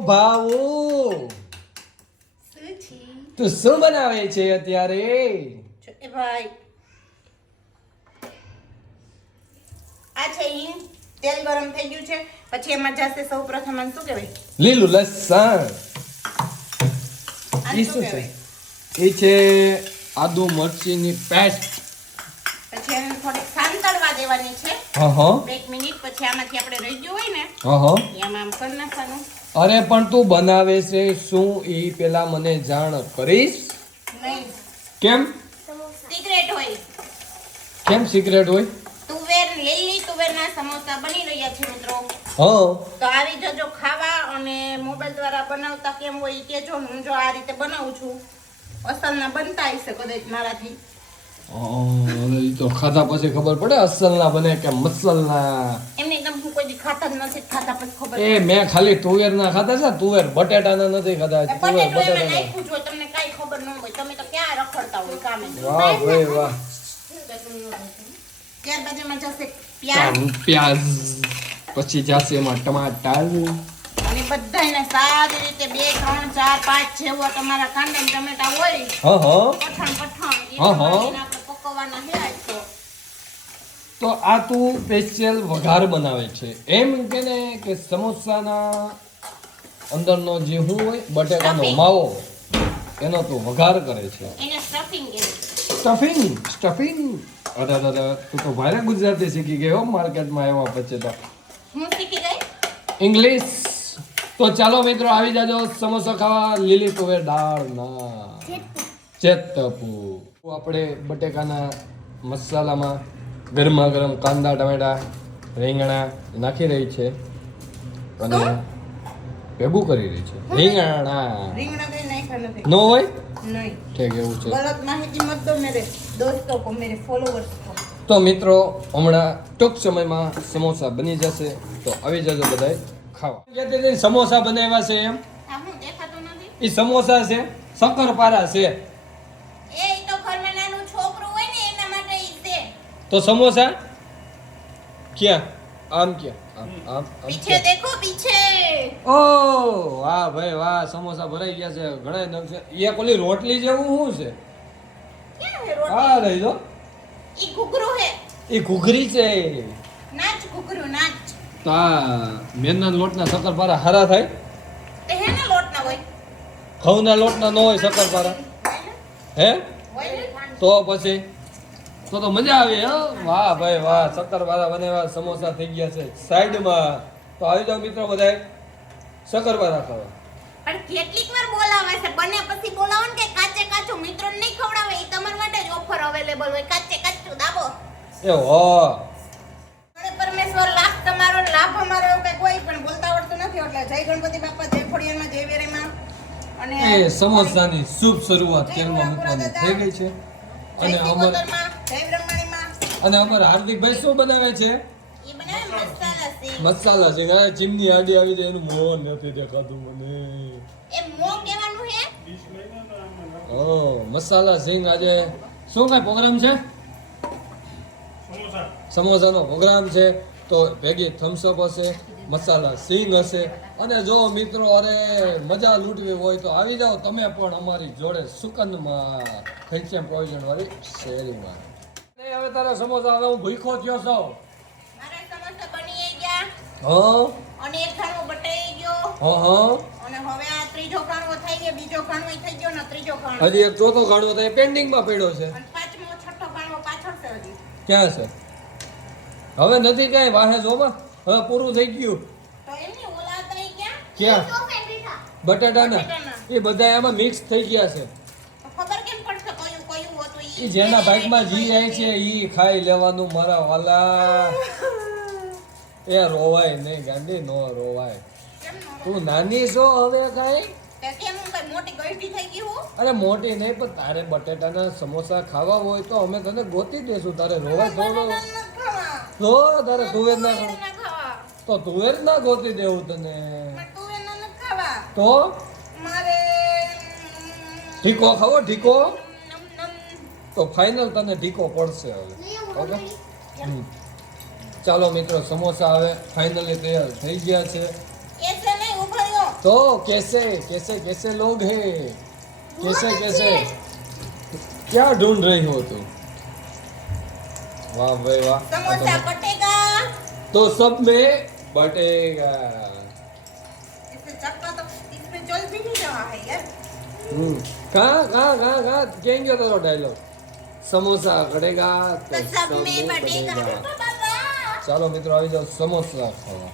ભાવો તું શું બનાવે છે અત્યારે? એ ભાઈ આ છે હિંગ. તેલ ગરમ થઈ ગયું છે. પછી એમાં જશે સૌ પ્રથમ આને શું કહેવાય? લીલું લસણ. આને ઈ શું શું છે? કહેવાય? એ છે આદુ મરચીની પેસ્ટ. પછી એને થોડીક સાંતળવા દેવાની છે. હા 1 મિનિટ. પછી આમાંથી આપણે રહી ગયું હોય ને હા. એમાં આમ કરી નાખવાનું. અરે પણ તું બનાવે છે શું એ પેલા મને જાણ કરીશ? નહીં, કેમ? સિક્રેટ હોય. કેમ સિક્રેટ હોય? તુવેર, લીલી તુવેરના સમોસા બની રહ્યા છે મિત્રો. હા તો આવી જજો ખાવા. અને મોબાઈલ દ્વારા બનાવતા કેમ હોય ઈ કહેજો. હું જો આ રીતે બનાવું છું, અસલના બનતા હશે કદાચ મારાથી. હવે ઈ તો ખાધા પછી ખબર પડે અસલના બને કે મસલના. એમને એકદમ હું કોઈ દી ખાતા જ નથી. ખાતા પછી ખબર એ મેં ખાલી તુવેરના ખાધા છે, તુવેર બટેટાના નથી ખાધા. તુવેર પટેટો એમાં બટેટાના. નાખ્યું જો તમને કાઈ ખબર ન હોય. તમે તો ક્યાં રખડતા હોય કામે. વાહ ભાઈ વાહ. ત્યારબાદ એમાં જશે પ્યાજ. પ્યાજ, પછી જાશે એમાં ટમાટર. અને બધાયને સારી રીતે 2, 3, 4, 5 જેવા તમારા કાંદા ને ટમેટા હોય હા હા. પઠણ એ હા, હા. પ્રમાણે આપણે પકવવાના છે આજ તો. તો આ તું સ્પેશિયલ વઘાર બનાવે છે એમ કે ને કે સમોસાના અંદરનો જે હું હોય બટેટાનો Stuffing. માવો એનો તું વઘાર કરે છે. એને સ્ટફિંગ કહેવાય. સ્ટફિંગ. અરે તું તો ભારે ગુજરાતી શીખી ગયો માર્કેટમાં આવ્યા પછી તો. હું શીખી ગઈ. ઇંગ્લિશ. તો ચાલો મિત્રો આવી જાજો સમોસા ખાવા લીલી તુવેર દાળના. ચેતપુ. આપણે બટેકાના મસાલામાં ગરમા ગરમ કાંદા ટમેટા રીંગણા નાખી રહી છે અને ભેગું કરી રહી છે. રીંગણા રીંગણા કઈ નાખ્યા નથી. નો હોય નહીં. ઠીક એવું છે. ગલત માહિતી મત દો મેરે દોસ્તો કો, મેરે ફોલોવર્સ કો. તો મિત્રો હમણાં ટૂંક સમયમાં સમોસા બની જશે તો આવી જજો બધાય ખાવા. સમોસા બનાવ્યા છે એમ? આ હું દેખાતું નથી. એ સમોસા છે, શક્કરપારા છે. એ તો ઘરમાં નાનું છોકરું હોય ને એના માટે ઈ છે. તો સમોસા ક્યાં? આમ ક્યાં? આમ આમ આમ પીછે ક્યાં? દેખો પીછે. ઓ વાહ ભાઈ વાહ, સમોસા ભરાઈ ગયા છે ઘણા નંગ છે. એક ઓલી રોટલી જેવું શું છે? ક્યાં હે રોટી? હા રહી જો. ઈ ઘૂઘરું હે. એ ઘૂઘરી છે. નાચ ઘૂઘરું નાચ. હા મેરના લોટના શક્કરપારા હારા થાય. તે હે ને લોટ ના હોય. ઘઉંના લોટના ન હોય શક્કરપારા. હે? હોય ને? તો પછી તો મજા આવી. હો વાહ ભાઈ વાહ, શક્કરપારા બનાવ્યા, સમોસા થઈ ગયા છે સાઈડમાં. તો આવી જાવ મિત્રો બધાય શક્કરપારા ખાવા. પણ કેટલીક વાર બોલાવે છે. બને પછી બોલાવો ને કે કાચે કાચું મિત્રોને નહીં ખવડાવે. ઈ તમારા માટે જ ઓફર અવેલેબલ હોય. કાચે કાચું દાબો. એ હો અરે પરમેશ્વર લાખ તમારો ને લાભ અમારો એવું કંઈક હોય પણ બોલતા આવડતું નથી. એટલે જય ગણપતિ બાપા, જય ખોડિયારમાં, જય વેરેમાં. અને એ સમોસાની શુભ શરૂઆત તેલમાં મૂકવાની થઈ ગઈ છે. અને જય અમર સિકોતરમાં, જય બ્રહ્માણીમાં. અને અમાર હાર્દિકભાઈ શું બનાવે છે? ઈ બનાવે મસાલા સિંગ. મસાલા છે. આ ચીમની આડી આવી જાય એનું મોં નથી દેખાતું મને. એ મો કહેવાનું હે. ઓ મસાલા સિંગ. આજે શું કઈ પ્રોગ્રામ છે? સમોસાનો પ્રોગ્રામ છે. તો ભેગી થમ્સઅપ હશે, મસાલા સિંગ હશે. અને જો મિત્રો અરે મજા લૂંટવી હોય તો આવી જાઓ તમે પણ અમારી જોડે સુકનમાં ખેંચેમ પ્રોવિઝન વાળી શેરીમાં. નહીં હવે તારા સમોસા હવે હું ભૂખો થયો છું. મારા સમોસા બની ગયા. હા અને એક ખાણો બટાઈ ગયો. હા. અને હવે આ ત્રીજો ખાણો થઈ ગયો. બીજો ખાણો થઈ ગયો ને ત્રીજો ખાણો. હજી એક ચોથો ગાડો તો પેન્ડિંગમાં પડ્યો છે. અને પાંચમો છઠ્ઠો ખાણો પાછળ છે હજી. ક્યાં છે? હવે નથી ક્યાંય વાહે જોમાં. હવે પૂરું થઈ ગયું. તો એમની ઓલા તઈ ક્યાં? ક્યાં? બટાટાના એ બધા એમાં મિક્સ થઈ ગયા છે. તો ખબર કેમ પડશે કયું કયું હતું એ ઈ? જેના ભાગમાં જી જાય છે ઈ ખાઈ લેવાનું મારા વાલા. એ રોવાય નહીં ગાંડી, નો રોવાય. કેમ ન તું નાની છો હવે કાંઈ? તે કેમ હું કઈ મોટી ગઈઢી થઈ ગઈ હું? અરે મોટી નહીં પણ તારે બટેટાના સમોસા ખાવા હોય તો અમે તને ગોતી દેશું. તારે રોવાય તો તો તારે તુવેર ના ખાવા તો તુવેર ના ગોતી દેવું તને. તો મારે ઢીકો ખાવો ઢીકો. નમ નમ. તો ફાઇનલ તને ઢીકો પડશે હવે. ઓકે ચાલો મિત્રો સમોસા હવે ફાઇનલી તૈયાર થઈ ગયા છે. એ છે નહીં ઉભો રહ્યો. तो कैसे कैसे कैसे लोग हैं कैसे कैसे क्या ढूंढ रही हो तुम वाह भाई वाह समोसा बटेगा तो सब में बटेगा इससे चक्का तो इसमें चल भी नहीं रहा है यार कहाँ कहेंगे तो डायलॉग समोसा कटेगा तो सब में बटेगा बाबा ચાલો મિત્રો આવી જાઓ સમોસા ખાવા